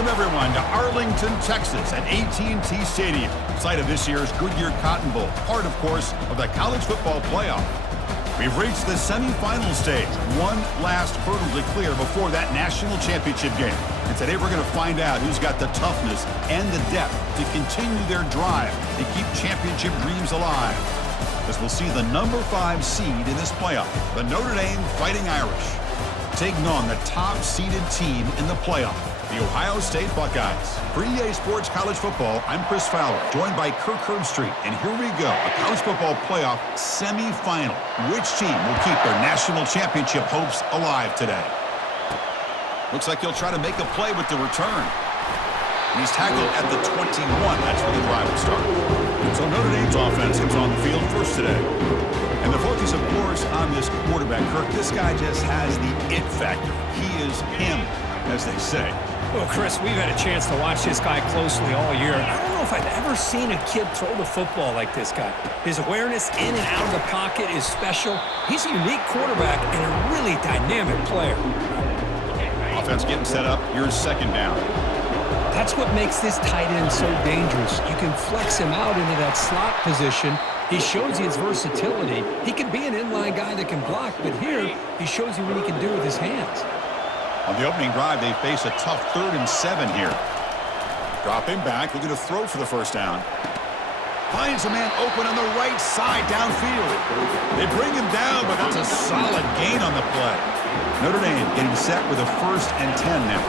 Welcome, everyone, to Arlington, Texas at AT&T Stadium, site of this year's Goodyear Cotton Bowl, part, of course, of the college football playoff. We've reached the semifinal stage, one last hurdle to clear before that national championship game. And today we're going to find out who's got the toughness and the depth to continue their drive and keep championship dreams alive. As we'll see the number 5 seed in this playoff, the Notre Dame Fighting Irish, taking on the top-seeded team in the playoff, the Ohio State Buckeyes. For EA Sports College Football, I'm Chris Fowler, joined by Kirk Herbstreit. And here we go, a college football playoff semifinal. Which team will keep their national championship hopes alive today? Looks like he'll try to make a play with the return. And he's tackled at the 21. That's where the drive will start. So Notre Dame's offense comes on the field first today. And the focus, of course, on this quarterback, Kirk. This guy just has the it factor. He is him, as they say. Well, Chris, we've had a chance to watch this guy closely all year. I don't know if I've ever seen a kid throw the football like this guy. His awareness in and out of the pocket is special. He's a unique quarterback and a really dynamic player. Offense getting set up. Here's second down. That's what makes this tight end so dangerous. You can flex him out into that slot position. He shows you his versatility. He can be an inline guy that can block, but here he shows you what he can do with his hands. On the opening drive, they face a tough 3rd and 7 here. Dropping back, looking to throw for the first down. Finds a man open on the right side downfield. They bring him down, but that's a solid gain on the play. Notre Dame getting set with a 1st and 10 now.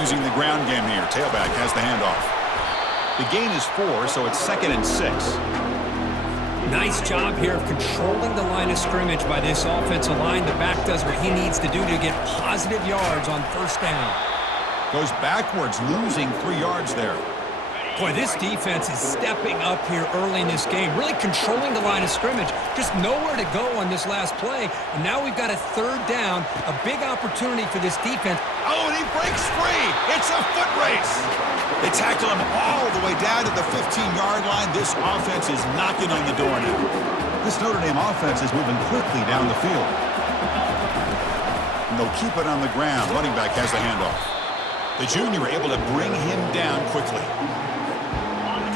Using the ground game here. Tailback has the handoff. The gain is 4, so it's 2nd and 6. Nice job here of controlling the line of scrimmage by this offensive line. The back does what he needs to do to get positive yards on 1st down. Goes backwards, losing 3 yards there. Boy, this defense is stepping up here early in this game, really controlling the line of scrimmage. Just nowhere to go on this last play. And now we've got a 3rd down, a big opportunity for this defense. Oh, and he breaks free. It's a foot race. They tackle him all the way down to the 15-yard line. This offense is knocking on the door now. This Notre Dame offense is moving quickly down the field. And they'll keep it on the ground. Running back has the handoff. The junior able to bring him down quickly.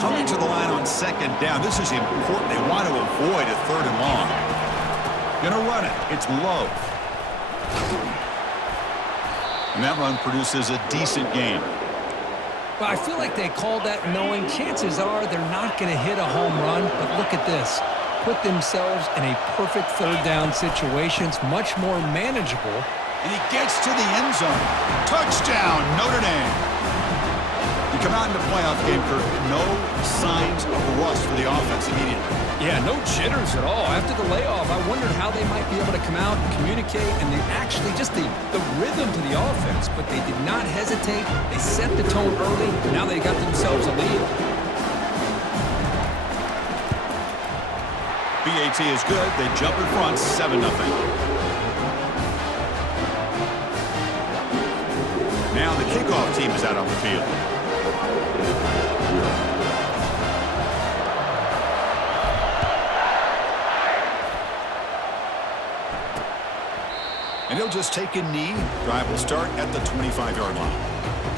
Coming to the line on 2nd down. This is important. They want to avoid a 3rd and long. Gonna run it. It's Love. And that run produces a decent gain. Well, I feel like they called that knowing chances are they're not going to hit a home run. But look at this. Put themselves in a perfect 3rd down situation. It's much more manageable. And he gets to the end zone. Touchdown, Notre Dame. You come out in the playoff game, Kirk, no signs of rust for the offense immediately. Yeah, no jitters at all. After the layoff, I wondered how they might be able to come out and communicate and actually just the rhythm to the offense. But they did not hesitate. They set the tone early. Now they got themselves a lead. BAT is good. They jump in front, 7-0. Now the kickoff team is out on the field. And he'll just take a knee. Drive will start at the 25-yard line.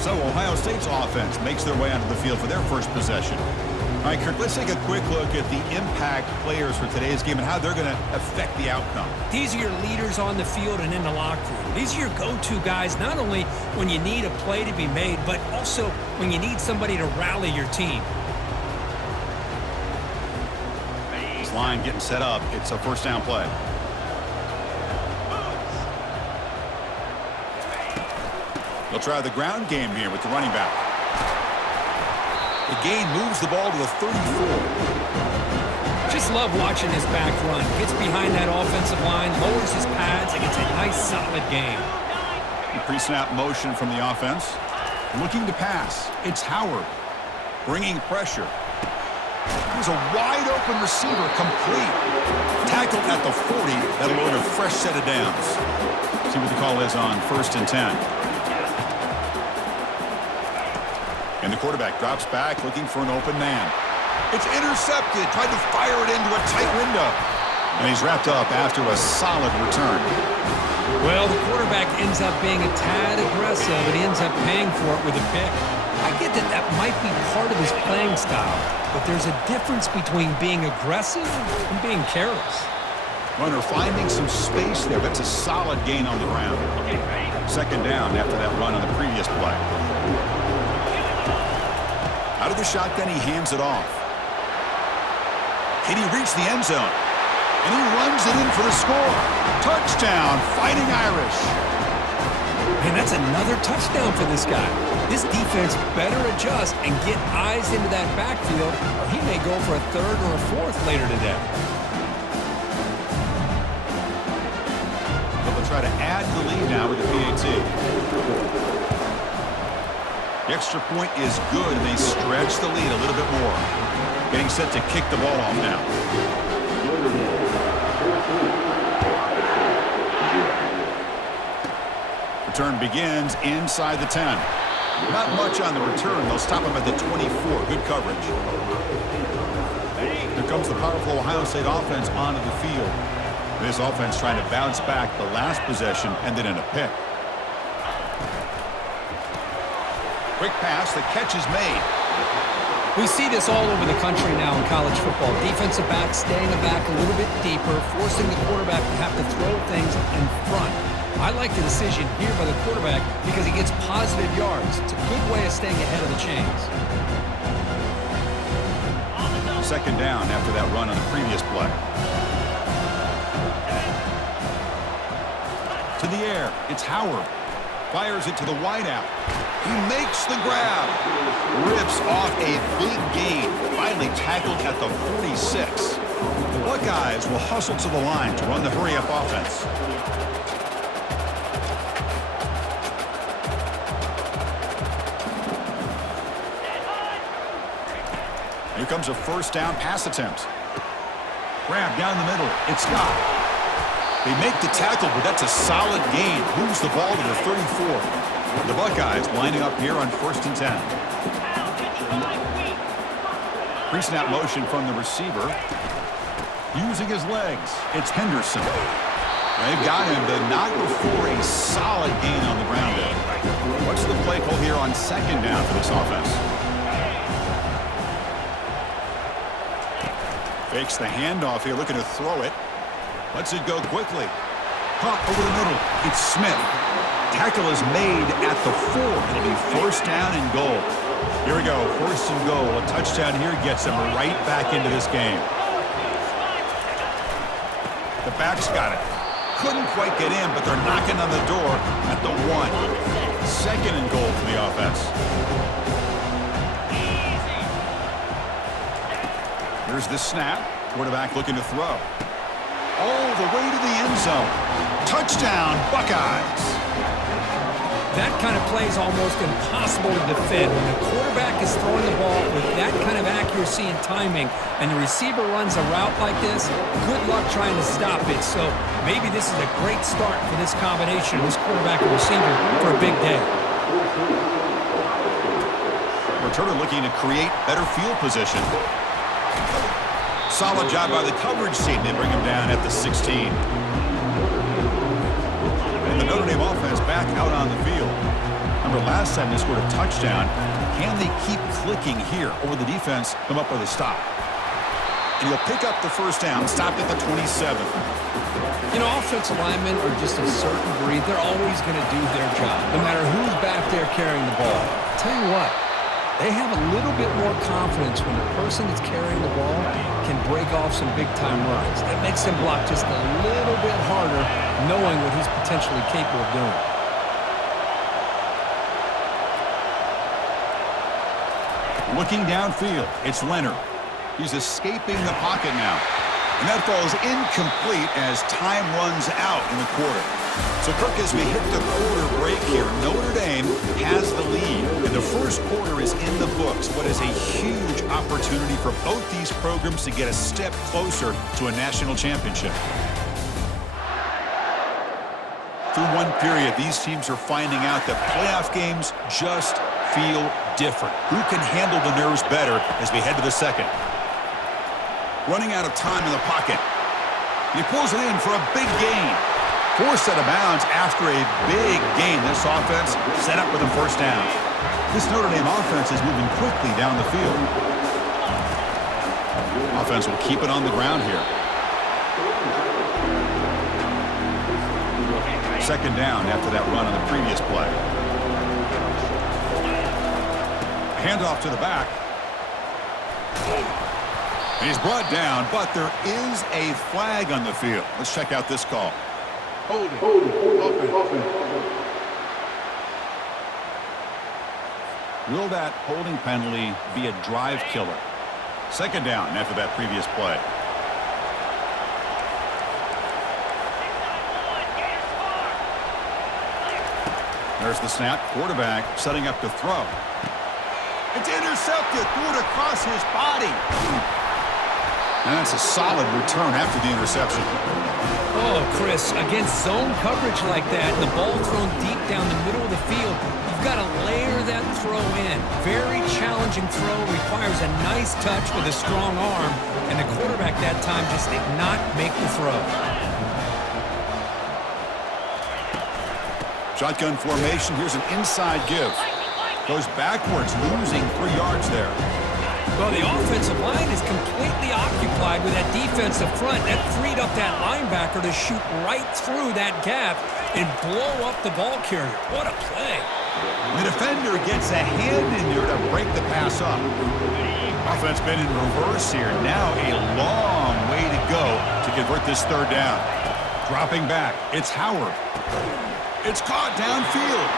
So Ohio State's offense makes their way onto the field for their first possession. All right, Kirk, let's take a quick look at the impact players for today's game and how they're going to affect the outcome. These are your leaders on the field and in the locker room. These are your go-to guys, not only when you need a play to be made, but also when you need somebody to rally your team. This line getting set up. It's a 1st down play. They'll try the ground game here with the running back. The gain moves the ball to the 34. Just love watching this back run. Gets behind that offensive line, lowers his pads, and gets a nice solid gain. Pre-snap motion from the offense. Looking to pass. It's Howard. Bringing pressure. Here's a wide open receiver, complete. Tackled at the 40. That'll earn a fresh set of downs. See what the call is on 1st and 10. And the quarterback drops back, looking for an open man. It's intercepted. Tried to fire it into a tight window. And he's wrapped up after a solid return. Well, the quarterback ends up being a tad aggressive, and he ends up paying for it with a pick. I get that that might be part of his playing style, but there's a difference between being aggressive and being careless. Runner finding some space there. That's a solid gain on the round. Second down after that run on the previous play. Out of the shotgun, he hands it off. Can he reach the end zone? And he runs it in for the score. Touchdown, Fighting Irish. And that's another touchdown for this guy. This defense better adjust and get eyes into that backfield, or he may go for a third or a fourth later today. But they'll try to add the lead now with the PAT. The extra point is good, and they stretch the lead a little bit more. Getting set to kick the ball off now. Return begins inside the 10. Not much on the return. They'll stop him at the 24. Good coverage. Here comes the powerful Ohio State offense onto the field. This offense trying to bounce back the last possession, ended in a pick. Quick pass, the catch is made. We see this all over the country now in college football. Defensive backs staying back a little bit deeper, forcing the quarterback to have to throw things in front. I like the decision here by the quarterback because he gets positive yards. It's a good way of staying ahead of the chains. Second down after that run on the previous play. To the air, it's Howard. Fires it to the wideout. He makes the grab. Rips off a big gain. Finally tackled at the 46. The Buckeyes will hustle to the line to run the hurry-up offense. Here comes a first down pass attempt. Grab down the middle. It's Scott. They make the tackle, but that's a solid gain. Moves the ball to the 34. The Buckeyes lining up here on 1st and 10. Pre-snap motion from the receiver. Using his legs. It's Henderson. They've got him, but not before a solid gain on the ground there. What's the play call here on second down for this offense? Fakes the handoff here, looking to throw it. Lets it go quickly. Caught over the middle. It's Smith. Tackle is made at the 4. It'll be first down and goal. Here we go, first and goal. A touchdown here gets them right back into this game. The backs got it. Couldn't quite get in, but they're knocking on the door at the 1. Second and goal for the offense. Here's the snap. Quarterback looking to throw. All the way to the end zone. Touchdown, Buckeyes. That kind of play is almost impossible to defend. When the quarterback is throwing the ball with that kind of accuracy and timing, and the receiver runs a route like this, good luck trying to stop it. So maybe this is a great start for this combination, this quarterback and receiver, for a big day. Returner looking to create better field position. Solid job by the coverage team. They bring him down at the 16. And the Notre Dame offense back out on the field. Remember last time they scored a touchdown. Can they keep clicking here, or will the defense come up with a stop? And he'll pick up the first down, stopped at the 27. You know, offensive linemen are just a certain breed. They're always going to do their job, no matter who's back there carrying the ball. I'll tell you what. They have a little bit more confidence when the person that's carrying the ball can break off some big-time runs. That makes them block just a little bit harder, knowing what he's potentially capable of doing. Looking downfield, it's Leonard. He's escaping the pocket now. And that ball is incomplete as time runs out in the quarter. So, Kirk, as we hit the quarter break here, Notre Dame has the lead, and the first quarter is in the books. What is a huge opportunity for both these programs to get a step closer to a national championship. Through one period, these teams are finding out that playoff games just feel different. Who can handle the nerves better as we head to the second? Running out of time in the pocket. He pulls it in for a big gain. Forced out of bounds after a big gain. This offense set up with a first down. This Notre Dame offense is moving quickly down the field. Offense will keep it on the ground here. Second down after that run on the previous play. Handoff to the back. He's brought down, but there is a flag on the field. Let's check out this call. Holding. Will that holding penalty be a drive killer? Second down after that previous play. There's the snap. Quarterback setting up to throw. It's intercepted. Threw it across his body. And that's a solid return after the interception. Oh, Chris, against zone coverage like that, and the ball thrown deep down the middle of the field, you've got to layer that throw in. Very challenging throw, requires a nice touch with a strong arm, and the quarterback that time just did not make the throw. Shotgun formation. Here's an inside give. Goes backwards, losing 3 yards there. Well, the offensive line is completely occupied with that defensive front. That freed up that linebacker to shoot right through that gap and blow up the ball carrier. What a play. The defender gets a hand in there to break the pass up. Offense been in reverse here. Now a long way to go to convert this third down. Dropping back. It's Howard. It's caught downfield.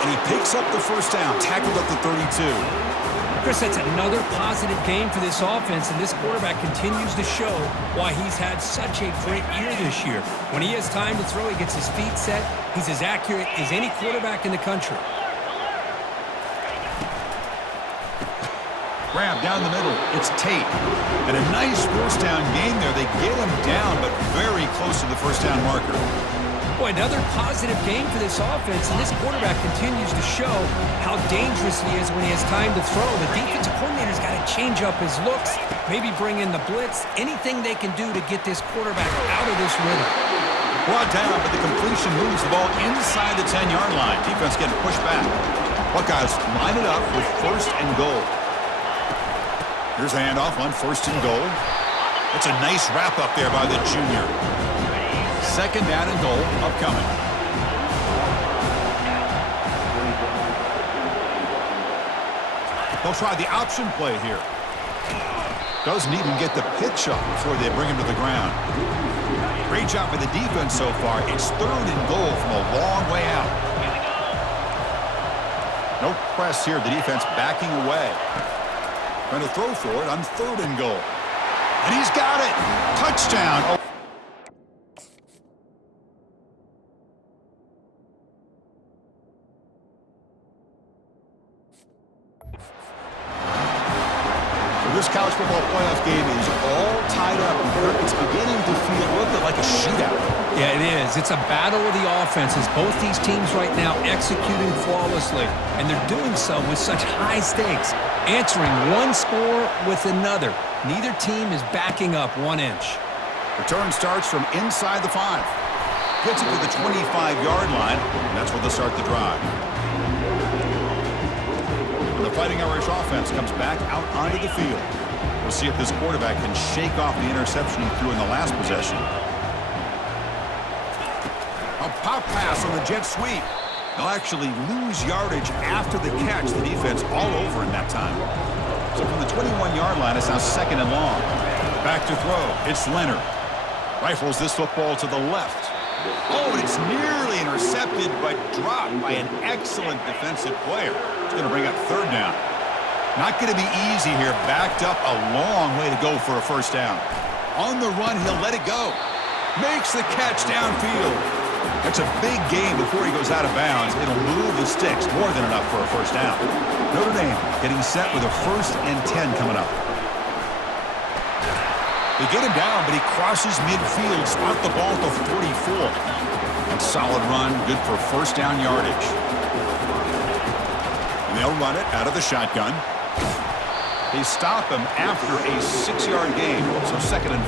And he picks up the first down. Tackled up the 32. Chris, that's another positive game for this offense, and this quarterback continues to show why he's had such a great year this year. When he has time to throw, he gets his feet set. He's as accurate as any quarterback in the country. Grab down the middle. It's Tate. And a nice first down gain there. They get him down, but very close to the first down marker. Boy, another positive game for this offense, and this quarterback continues to show how dangerous he is when he has time to throw. The defensive coordinator's got to change up his looks, maybe bring in the blitz, anything they can do to get this quarterback out of this rhythm. Brought down, but the completion moves the ball inside the 10-yard line. Defense getting pushed back. Buckeyes line it up with first and goal. Here's a handoff on first and goal. It's a nice wrap up there by the junior. Second down and goal upcoming. They'll try the option play here. Doesn't even get the pitch up before they bring him to the ground. Great job by the defense so far. It's third and goal from a long way out. No press here. The defense backing away. Trying to throw for it on third and goal. And he's got it. Touchdown. This college football playoff game is all tied up. It's beginning to feel a little bit like a shootout. Yeah, it is. It's a battle of the offenses. Both these teams right now executing flawlessly, and they're doing so with such high stakes, answering one score with another. Neither team is backing up 1 inch. Return starts from inside the 5. Gets it to the 25-yard line, and that's where they'll start the drive. The Fighting Irish offense comes back out onto the field. We'll see if this quarterback can shake off the interception he threw in the last possession. A pop pass on the jet sweep. They'll actually lose yardage after the catch. The defense all over in that time. So from the 21-yard line, it's now second and long. Back to throw. It's Leonard. Rifles this football to the left. Oh, and it's nearly intercepted, but dropped by an excellent defensive player. It's going to bring up third down. Not going to be easy here. Backed up a long way to go for a first down. On the run, he'll let it go. Makes the catch downfield. That's a big gain before he goes out of bounds. It'll move the sticks. More than enough for a first down. Notre Dame getting set with a 1st and 10 coming up. They get him down, but he crosses midfield, spot the ball at the 44. And solid run, good for first down yardage. And they'll run it out of the shotgun. They stop him after a 6-yard gain, so second and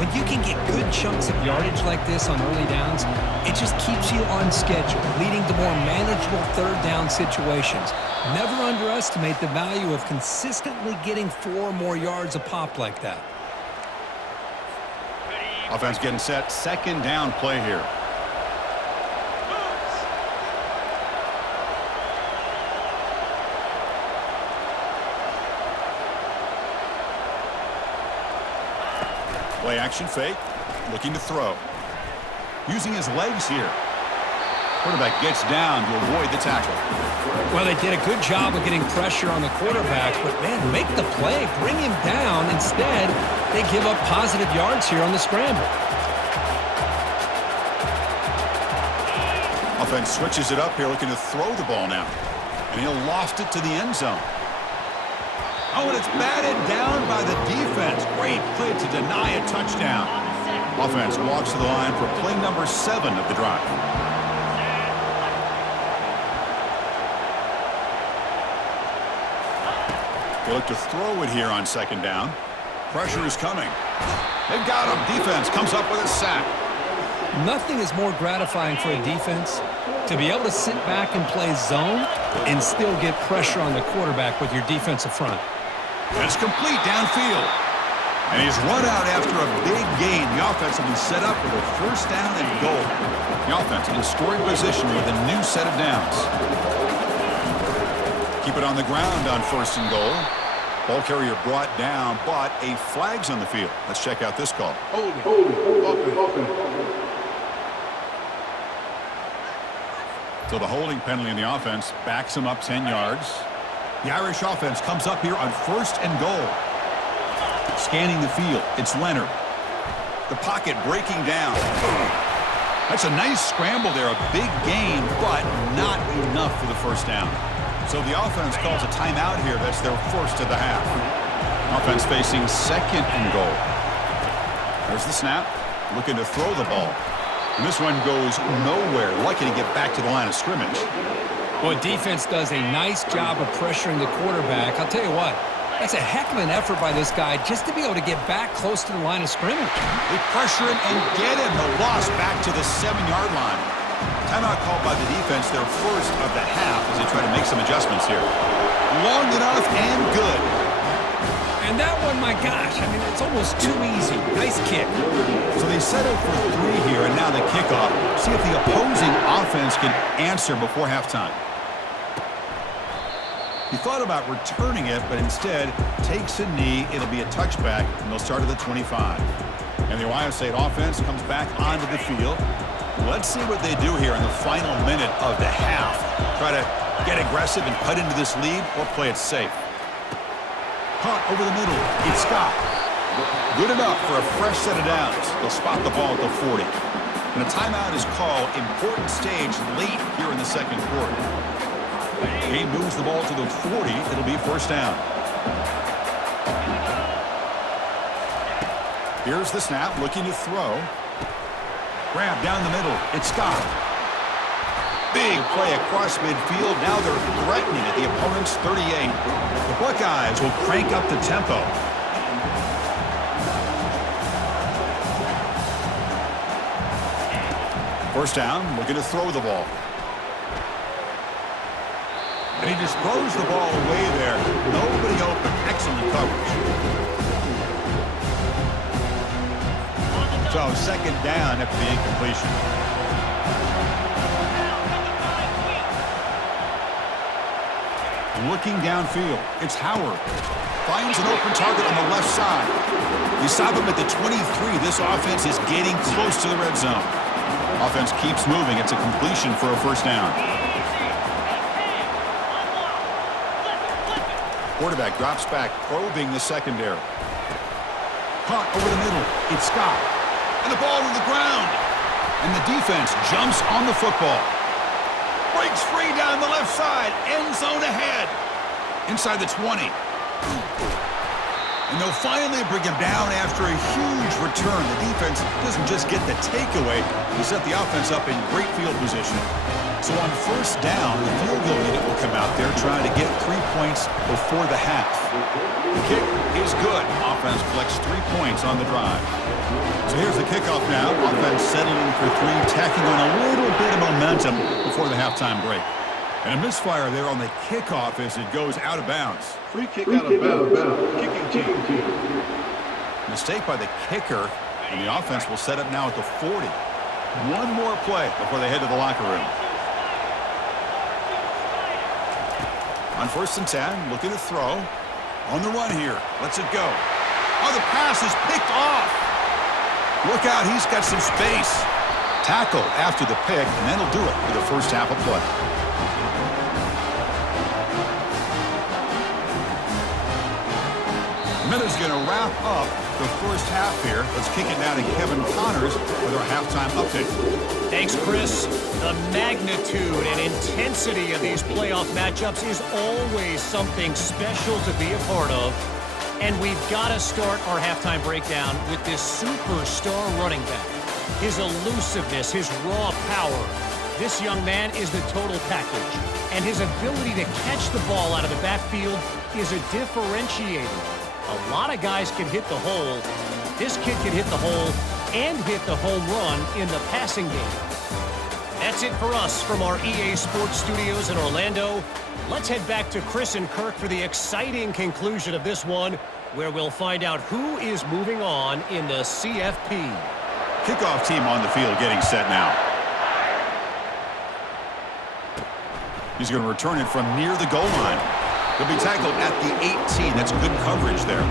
4. When you can get good chunks of yardage like this on early downs, it just keeps you on schedule, leading to more manageable third down situations. Never underestimate the value of consistently getting 4 or more yards a pop like that. Offense getting set. Second down play here. Play action fake. Looking to throw. Using his legs here. Quarterback gets down to avoid the tackle. Well, they did a good job of getting pressure on the quarterback, but, man, make the play. Bring him down. Instead, they give up positive yards here on the scramble. Offense switches it up here, looking to throw the ball now. And he'll loft it to the end zone. Oh, and it's batted down by the defense. Great play to deny a touchdown. Offense walks to the line for play number 7 of the drive. They look to throw it here on second down. Pressure is coming. They've got him. Defense comes up with a sack. Nothing is more gratifying for a defense to be able to sit back and play zone and still get pressure on the quarterback with your defensive front. It's complete downfield. And he's run out after a big gain. The offense will be set up with a first down and goal. The offense in scoring position with a new set of downs. Keep it on the ground on first and goal. Ball carrier brought down, but a flag's on the field. Let's check out this call. Holding. So the holding penalty in the offense backs him up 10 yards. The Irish offense comes up here on first and goal. Scanning the field, it's Leonard. The pocket breaking down. That's a nice scramble there, a big gain, but not enough for the first down. So the offense calls a timeout here. That's their first of the half. Offense facing second and goal. There's the snap, looking to throw the ball. And this one goes nowhere, lucky to get back to the line of scrimmage. Well, defense does a nice job of pressuring the quarterback. I'll tell you what, that's a heck of an effort by this guy just to be able to get back close to the line of scrimmage. They pressure him and get him. The loss back to the 7-yard line. Timeout called by the defense, their first of the half as they try to make some adjustments here. Long enough and good. And that one, my gosh, I mean, it's almost too easy. Nice kick. So they settle for 3 here, and now the kickoff. See if the opposing offense can answer before halftime. He thought about returning it, but instead takes a knee. It'll be a touchback, and they'll start at the 25. And the Ohio State offense comes back onto the field. Let's see what they do here in the final minute of the half. Try to get aggressive and cut into this lead, or play it safe. Punt over the middle. It's Scott. Good enough for a fresh set of downs. They'll spot the ball at the 40. And a timeout is called. Important stage late here in the second quarter. He moves the ball to the 40. It'll be first down. Here's the snap, looking to throw. Grab down the middle. It's Scott. Big play across midfield. Now they're threatening at the opponent's 38. The Buckeyes will crank up the tempo. First down, looking to throw the ball. And he just throws the ball away there. Nobody open. Excellent coverage. So second down after the incompletion. Looking downfield, it's Howard. Finds an open target on the left side. You stop him at the 23. This offense is getting close to the red zone. Offense keeps moving. It's a completion for a first down. Quarterback drops back, probing the secondary. Punt over the middle. It's Scott. And the ball to the ground. And the defense jumps on the football. Breaks free down the left side. End zone ahead. Inside the 20. And they'll finally bring him down after a huge return. The defense doesn't just get the takeaway. They set the offense up in great field position. So on first down, the field goal unit will come out there trying to get 3 points before the half. The kick is good. Offense collects 3 points on the drive. So here's the kickoff now. Offense settling for 3, tacking on a little bit of momentum before the halftime break. And a misfire there on the kickoff as it goes out of bounds. Free kick out of bounds. Kicking team. Mistake by the kicker, and the offense will set up now at the 40. One more play before they head to the locker room. On 1st and 10, looking to throw. On the run here. Lets it go. Oh, the pass is picked off. Look out, he's got some space. Tackle after the pick, and that'll do it for the first half of play. Miller's going to wrap up the first half here. Let's kick it now to Kevin Connors with our halftime update. Thanks, Chris. The magnitude and intensity of these playoff matchups is always something special to be a part of. And we've got to start our halftime breakdown with this superstar running back. His elusiveness, his raw power. This young man is the total package. And his ability to catch the ball out of the backfield is a differentiator. A lot of guys can hit the hole. This kid can hit the hole and hit the home run in the passing game. That's it for us from our EA Sports Studios in Orlando. Let's head back to Chris and Kirk for the exciting conclusion of this one, where we'll find out who is moving on in the CFP. Kickoff team on the field getting set now. He's going to return it from near the goal line. He'll be tackled at the 18. That's good coverage there.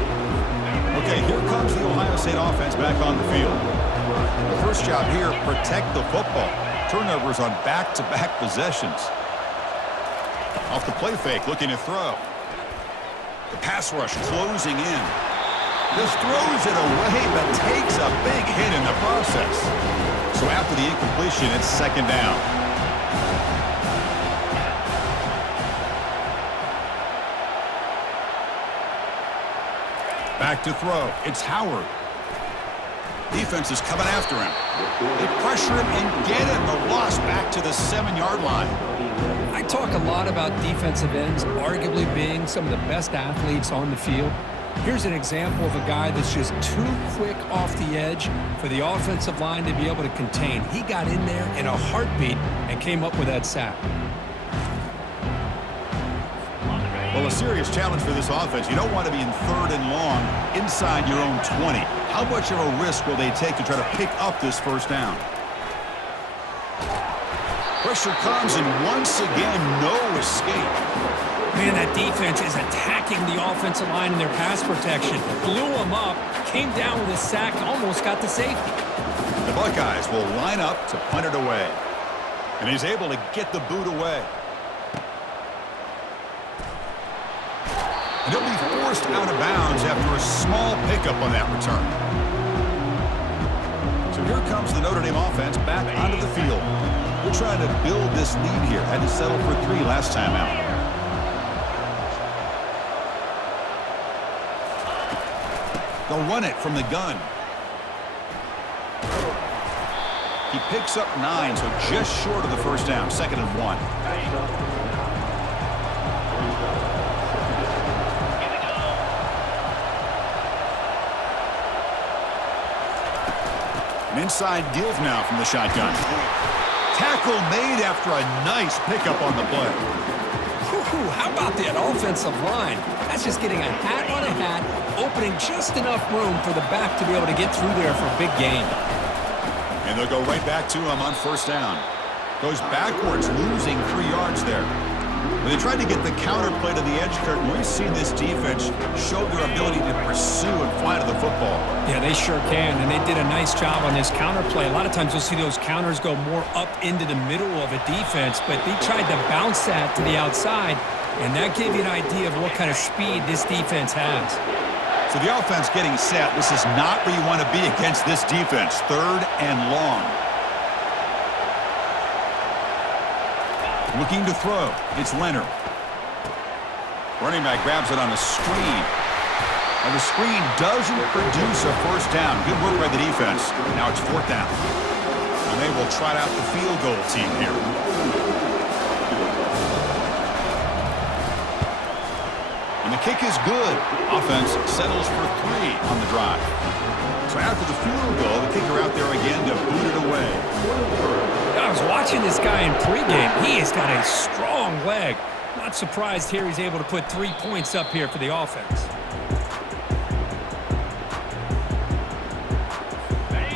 Okay, here comes the Ohio State offense back on the field. The first job here, protect the football. Turnovers on back-to-back possessions. Off the play fake, looking to throw. The pass rush closing in. Just throws it away, but takes a big hit in the process. So after the incompletion, it's 2nd down. Back to throw. It's Howard. Defense is coming after him. They pressure him and get him. The loss back to the 7-yard line. I talk a lot about defensive ends arguably being some of the best athletes on the field. Here's an example of a guy that's just too quick off the edge for the offensive line to be able to contain. He got in there in a heartbeat and came up with that sack. Well, a serious challenge for this offense. You don't want to be in 3rd and long inside your own 20. How much of a risk will they take to try to pick up this first down? Pressure comes, and once again, no escape. Man, that defense is attacking the offensive line in their pass protection. Blew them up, came down with a sack, almost got the safety. The Buckeyes will line up to punt it away. And he's able to get the boot away. And he'll be forced out of bounds after a small pickup on that return. So here comes the Notre Dame offense back onto the field. They're trying to build this lead here. Had to settle for 3 last time out. They'll run it from the gun. He picks up 9, so just short of the first down. 2nd and 1. An inside give now from the shotgun. Tackle made after a nice pickup on the play. Whew, how about that offensive line? That's just getting a hat on a hat, opening just enough room for the back to be able to get through there for a big gain. And they'll go right back to him on 1st down. Goes backwards, losing 3 yards there. When they tried to get the counter play to the edge, Kirk, we've seen this defense show their ability to pursue and fly to the football. Yeah, they sure can, and they did a nice job on this counter play. A lot of times you'll see those counters go more up into the middle of a defense, but they tried to bounce that to the outside, and that gave you an idea of what kind of speed this defense has. So the offense getting set. This is not where you want to be against this defense. 3rd and long. Looking to throw. It's Leonard. Running back grabs it on a screen. And the screen doesn't produce a first down. Good work by the defense. Now it's 4th down. And they will trot out the field goal team here. And the kick is good. Offense settles for 3 on the drive. So after the field goal, the kicker out there again to boot it away. I was watching this guy in pregame. He has got a strong leg. Not surprised here he's able to put 3 points up here for the offense.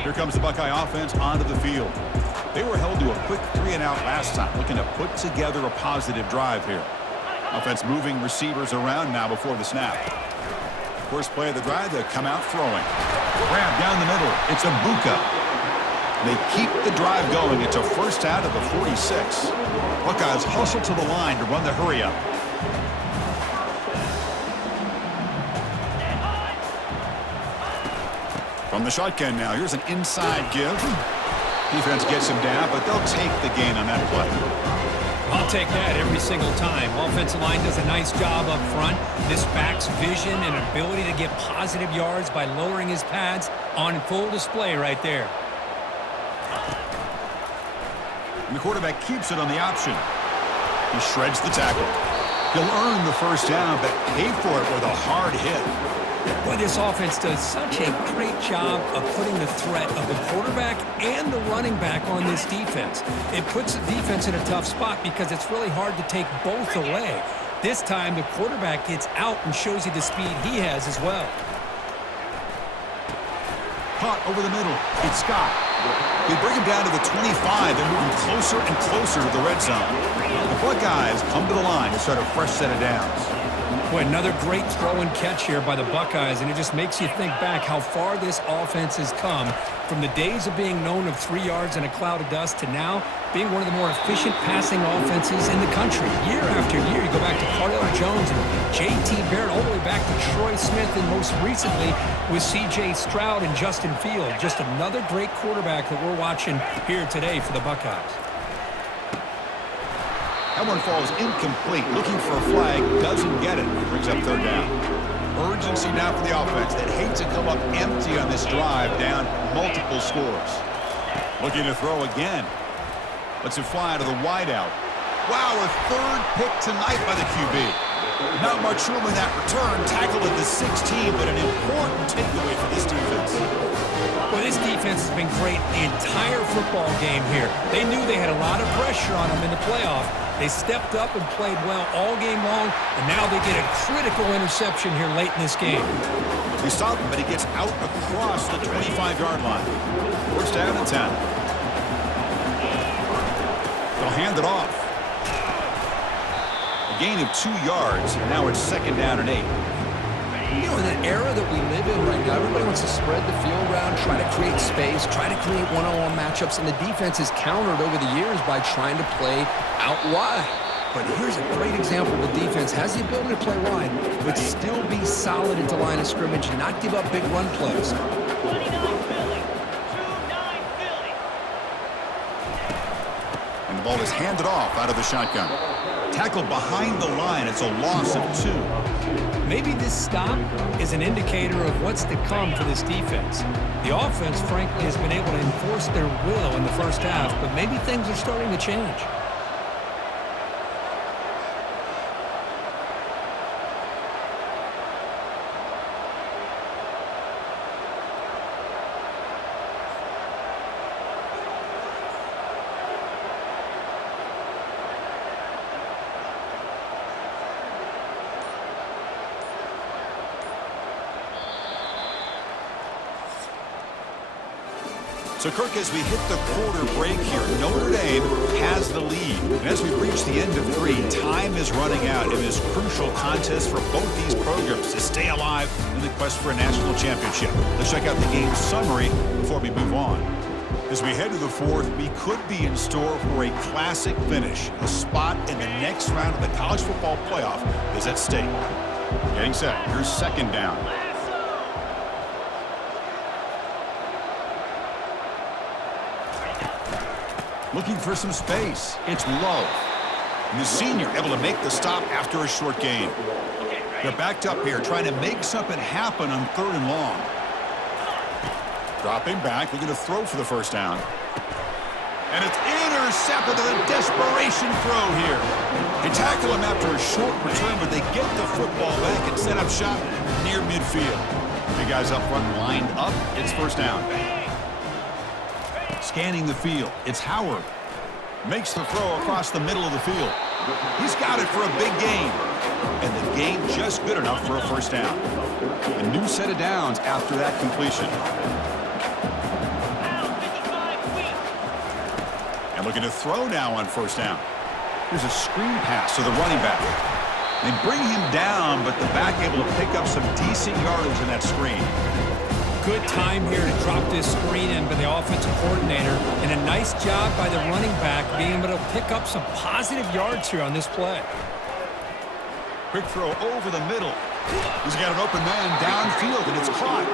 Here comes the Buckeye offense onto the field. They were held to a quick 3-and-out last time, looking to put together a positive drive here. Offense moving receivers around now before the snap. First play of the drive, they come out throwing. Grab down the middle. It's Abuka. They keep the drive going. It's a first out of the 46. Buckeyes hustle to the line to run the hurry-up. From the shotgun now, here's an inside give. Defense gets him down, but they'll take the gain on that play. I'll take that every single time. Offensive line does a nice job up front. This back's vision and ability to get positive yards by lowering his pads on full display right there. And the quarterback keeps it on the option. He shreds the tackle. He'll earn the first down, but pay for it with a hard hit. Boy, this offense does such a great job of putting the threat of the quarterback and the running back on this defense. It puts the defense in a tough spot because it's really hard to take both away. This time, the quarterback gets out and shows you the speed he has as well. Caught over the middle. It's Scott. They bring him down to the 25. They're moving closer and closer to the red zone. The Buckeyes come to the line to start a fresh set of downs. Boy, another great throw and catch here by the Buckeyes, and it just makes you think back how far this offense has come from the days of being known of 3 yards in a cloud of dust to now being one of the more efficient passing offenses in the country. Year after year, you go back to Cardell Jones and J.T. Barrett, all the way back to Troy Smith, and most recently with C.J. Stroud and Justin Field. Just another great quarterback that we're watching here today for the Buckeyes. That one falls incomplete. Looking for a flag. Doesn't get it. Brings up third down. Urgency now for the offense that hates to come up empty on this drive, down multiple scores. Looking to throw again. Lets it fly to the wideout. Wow, a third pick tonight by the QB. Not much room in that return. Tackle at the 16, but an important takeaway for this defense. Well, this defense has been great the entire football game here. They knew they had a lot of pressure on them in the playoff. They stepped up and played well all game long, and now they get a critical interception here late in this game. They stop him, but he gets out across the 25-yard line. First down and 10. They'll hand it off. A gain of 2 yards, and now it's second down and 8. You know, in the era that we live in right now, everybody wants to spread the field around, try to create space, try to create one-on-one matchups, and the defense has countered over the years by trying to play out wide. But here's a great example of the defense has the ability to play wide, but still be solid into line of scrimmage and not give up big run plays. 29 Philly. 2-9 Philly. And the ball is handed off out of the shotgun. Tackled behind the line. It's a loss of 2. Maybe this stop is an indicator of what's to come for this defense. The offense, frankly, has been able to enforce their will in the first half, but maybe things are starting to change. So, Kirk, as we hit the quarter break here, Notre Dame has the lead. And as we reach the end of 3, time is running out in this crucial contest for both these programs to stay alive in the quest for a national championship. Let's check out the game summary before we move on. As we head to the 4th, we could be in store for a classic finish. A spot in the next round of the college football playoff is at stake. Getting set. Here's second down. Looking for some space. It's low. And the senior able to make the stop after a short gain. They're backed up here, trying to make something happen on 3rd and long. Dropping back, looking to throw for the first down. And it's intercepted with a desperation throw here. They tackle him after a short return, but they get the football back and set up shop near midfield. The guys up front lined up. It's first down. Scanning the field. It's Howard. Makes the throw across the middle of the field. He's got it for a big gain. And the gain just good enough for a first down. A new set of downs after that completion. And looking to throw now on first down. Here's a screen pass to the running back. They bring him down, but the back able to pick up some decent yardage in that screen. Good time here to drop this screen in by the offensive coordinator, and a nice job by the running back being able to pick up some positive yards here on this play. Quick throw over the middle. He's got an open man downfield, and it's caught.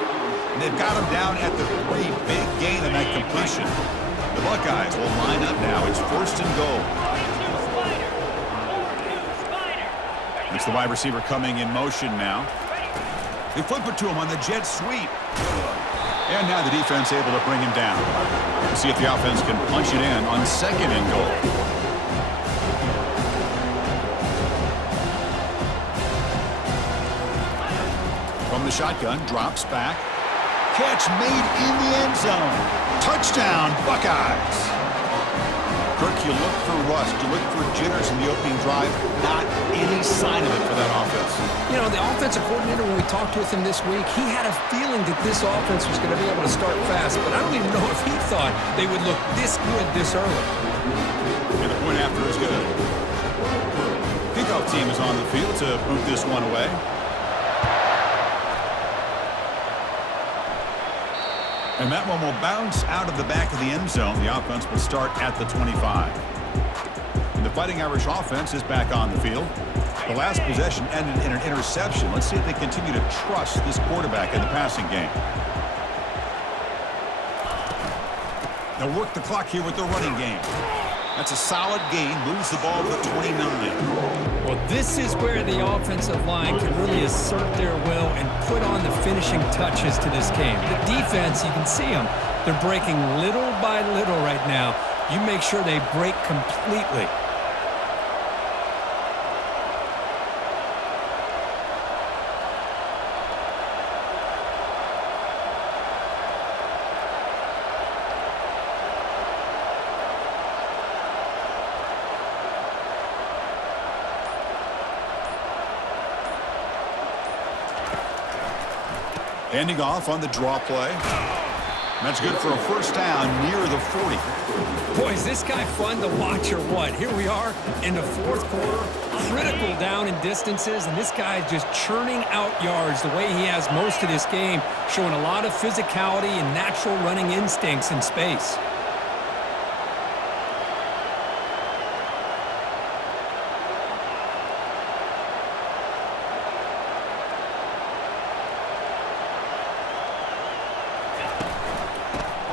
And they've got him down at the 3. Big gain in that completion. The Buckeyes will line up now. It's first and goal. It's the wide receiver coming in motion now. They flip it to him on the jet sweep. And now the defense able to bring him down. We'll see if the offense can punch it in on second and goal. From the shotgun, drops back. Catch made in the end zone. Touchdown, Buckeyes. Kirk, you look for rust, you look for jitters in the opening drive. Not any sign of it for that offense. You know, the offensive coordinator, when we talked with him this week, he had a feeling that this offense was going to be able to start fast, but I don't even know if he thought they would look this good this early. And the point after is good. Kickoff team is on the field to boot this one away. And that one will bounce out of the back of the end zone. The offense will start at the 25. And the Fighting Irish offense is back on the field. The last possession ended in an interception. Let's see if they continue to trust this quarterback in the passing game. They'll work the clock here with the running game. That's a solid gain. Moves the ball to the 29. Well, this is where the offensive line can really assert their will and put on the finishing touches to this game. The defense, you can see them. They're breaking little by little right now. You make sure they break completely. Handing off on the draw play. That's good for a first down near the 40. Boy, is this guy fun to watch or what? Here we are in the fourth quarter, critical down in distances, and this guy is just churning out yards the way he has most of this game, showing a lot of physicality and natural running instincts in space.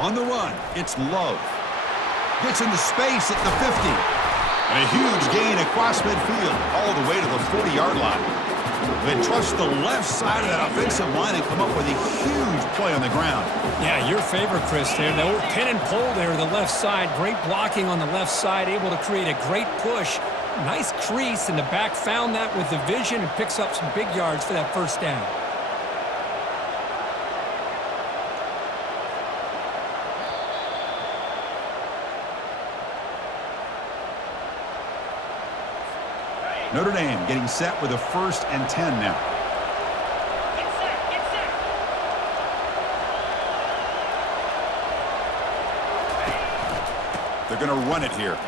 On the run, it's Love. Gets into space at the 50. And a huge gain across midfield, all the way to the 40-yard line. They trust the left side of that offensive line and come up with a huge play on the ground. Yeah, your favorite, Chris, there. The old pin and pull there, the left side. Great blocking on the left side, able to create a great push. Nice crease, and the back found that with the vision and picks up some big yards for that first down. Notre Dame getting set with a 1st and 10 now. Get set, get set. They're going to run it here.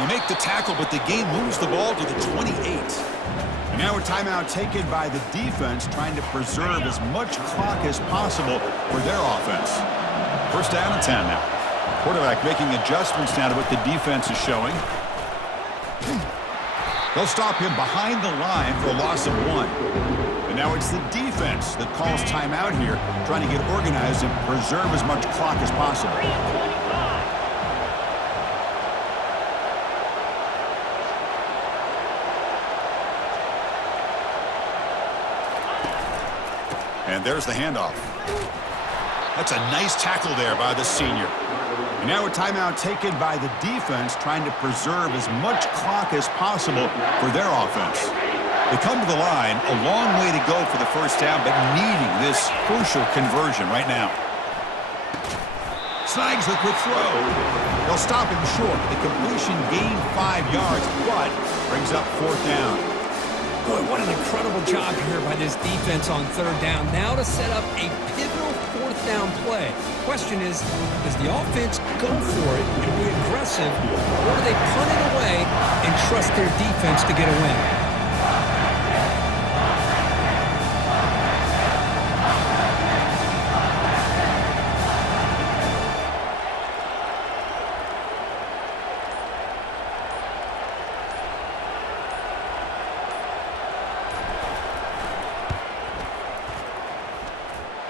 You make the tackle, but the game moves the ball to the 28. And now a timeout taken by the defense, trying to preserve as much clock as possible for their offense. First down and 10 now. Quarterback making adjustments now to what the defense is showing. They'll stop him behind the line for a loss of 1. And now it's the defense that calls timeout here, trying to get organized and preserve as much clock as possible. 3:25. And there's the handoff. That's a nice tackle there by the senior. Now a timeout taken by the defense, trying to preserve as much clock as possible for their offense. They come to the line, a long way to go for the first down, but needing this crucial conversion right now. Snags the quick throw. They'll stop him short. The completion gained 5 yards, but brings up 4th down. Boy, what an incredible job here by this defense on 3rd down. Now to set up a pivotal 4th down play. Question is, does the offense go for it and be aggressive, or do they punt it away and trust their defense to get a win?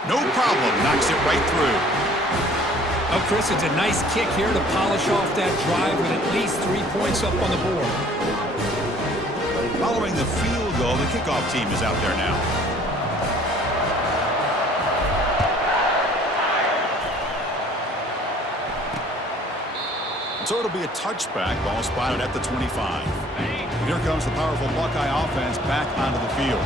No problem, knocks it right through. Oh, Chris, it's a nice kick here to polish off that drive with at least 3 points up on the board. Following the field goal, the kickoff team is out there now. So it'll be a touchback, ball spotted at the 25. And here comes the powerful Buckeye offense back onto the field.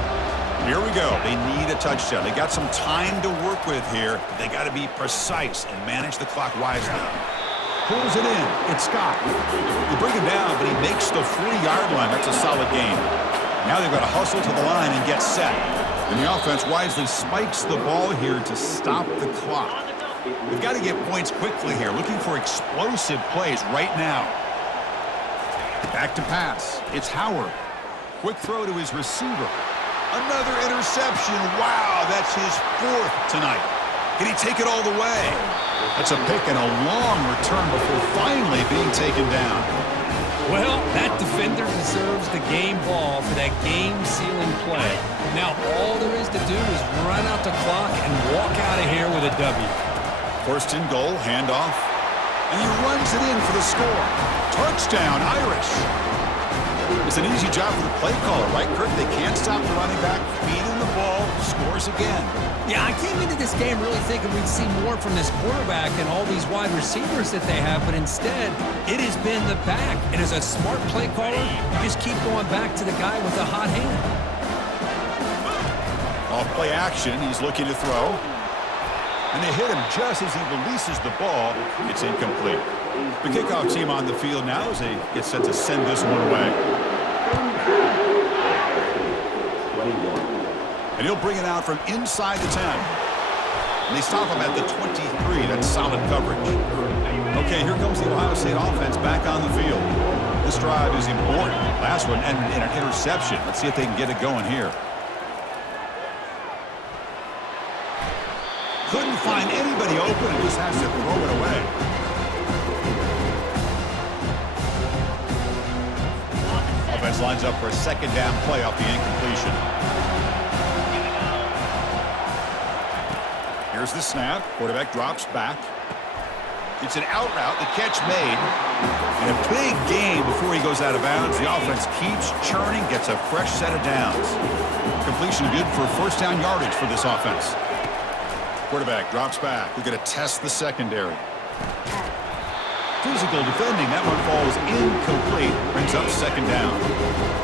Here we go. They need a touchdown. They got some time to work with here. They got to be precise and manage the clock wisely. Pulls it in. It's Scott. You bring him down, but he makes the 40-yard line. That's a solid gain. Now they've got to hustle to the line and get set. And the offense wisely spikes the ball here to stop the clock. They've got to get points quickly here, looking for explosive plays right now. Back to pass. It's Howard. Quick throw to his receiver. Another interception. Wow, that's his 4th tonight. Can he take it all the way? That's a pick and a long return before finally being taken down. Well, that defender deserves the game ball for that game-sealing play. Now all there is to do is run out the clock and walk out of here with a W. 1st and goal, handoff. And he runs it in for the score. Touchdown, Irish. It's an easy job for the play caller, right, Kurt? They can't stop the running back, feed him the ball, scores again. Yeah, I came into this game really thinking we'd see more from this quarterback and all these wide receivers that they have, but instead, it has been the back. And as a smart play caller, you just keep going back to the guy with the hot hand. Off play action, he's looking to throw. And they hit him just as he releases the ball. It's incomplete. The kickoff team on the field now as they get set to send this one away. And he'll bring it out from inside the 10. And they stop him at the 23. That's solid coverage. Okay, here comes the Ohio State offense back on the field. This drive is important. Last one ended in an interception. Let's see if they can get it going here. Couldn't find anybody open and just has to throw it away. Offense lines up for a 2nd down play off the incompletion. Here's the snap. Quarterback drops back. It's an out route. The catch made. And a big gain before he goes out of bounds. The offense keeps churning, gets a fresh set of downs. Completion good for 1st down yardage for this offense. Quarterback drops back. We're going to test the secondary. Physical defending. That one falls incomplete. Brings up 2nd down.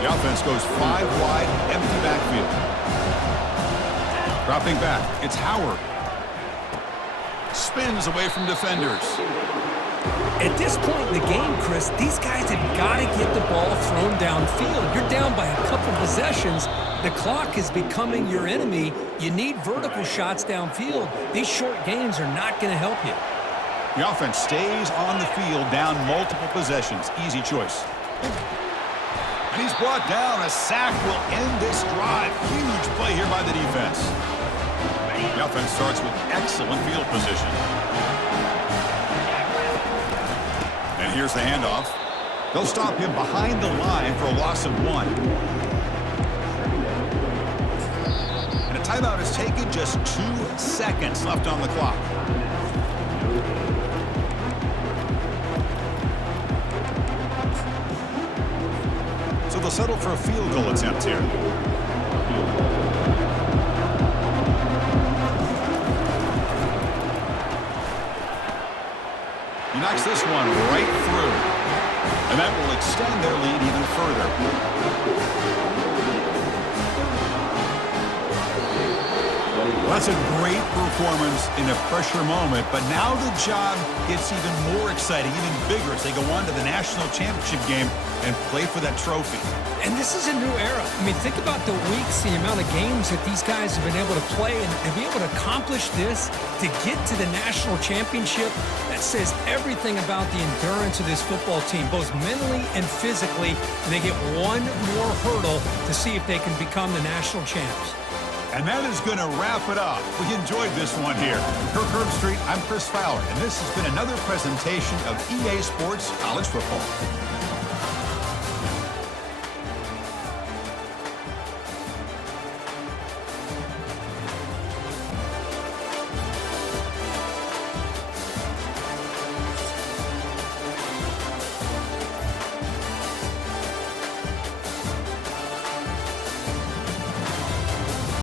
The offense goes 5 wide, empty backfield. Dropping back. It's Howard. Spins away from defenders. At this point in the game, Chris, these guys have got to get the ball thrown downfield. You're down by a couple possessions. The clock is becoming your enemy. You need vertical shots downfield. These short gains are not going to help you. The offense stays on the field, down multiple possessions. Easy choice. And he's brought down. A sack will end this drive. Huge play here by the defense. The offense starts with excellent field position. And here's the handoff. They'll stop him behind the line for a loss of 1. And a timeout is taken, just 2 seconds left on the clock. So they'll settle for a field goal attempt here. knocks this one right through. And that will extend their lead even further. Well, that's a great performance in a pressure moment, but now the job gets even more exciting, even bigger as they go on to the national championship game and play for that trophy. And this is a new era. I mean, think about the weeks, the amount of games that these guys have been able to play and be able to accomplish this, to get to the national championship. That says everything about the endurance of this football team, both mentally and physically. And they get one more hurdle to see if they can become the national champs. And that is going to wrap it up. We enjoyed this one here. For Kirk Herbstreit, I'm Chris Fowler, and this has been another presentation of EA Sports College Football.